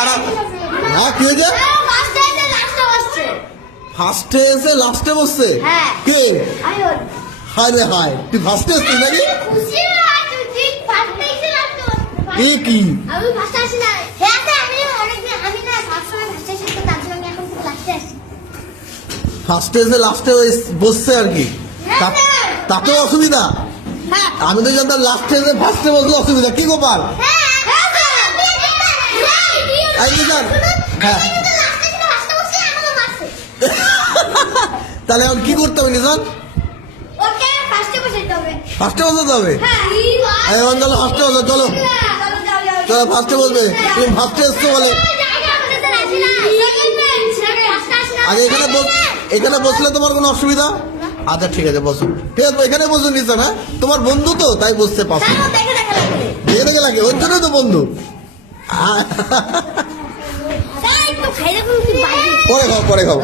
দাঁড়া। হ্যাঁ কি হয়েছে? ফার্স্টে এসে লাস্টে বসছে কে? হায় রে হায়, তুই ফার্স্টে এসছিস নাকি? কি ফার্স্টে এসে লাস্টে বসছে আর কি, তাতেও অসুবিধা? আমি তো জানতাম লাস্টে এসে ফার্স্টে বসলে অসুবিধা। কি গোপাল? হ্যাঁ তাহলে এখন কি করতে হবে নিজান? ফার্স্টে বসাতে হবে? এখন তাহলে ফার্স্টে বসো, চলো চলো ফার্স্টে বসবে। তুমি ফার্স্টে এসছো বলে আগে এখানে বসলে তোমার কোনো অসুবিধা? আচ্ছা ঠিক আছে বসো, ঠিক আছে এখানে বসো নিজান। হ্যাঁ তোমার বন্ধু তো তাই বসতে পারছো, দেখে দেখে লাগে, ওর জন্যই তো বন্ধু। পরে খাও পরে খাও।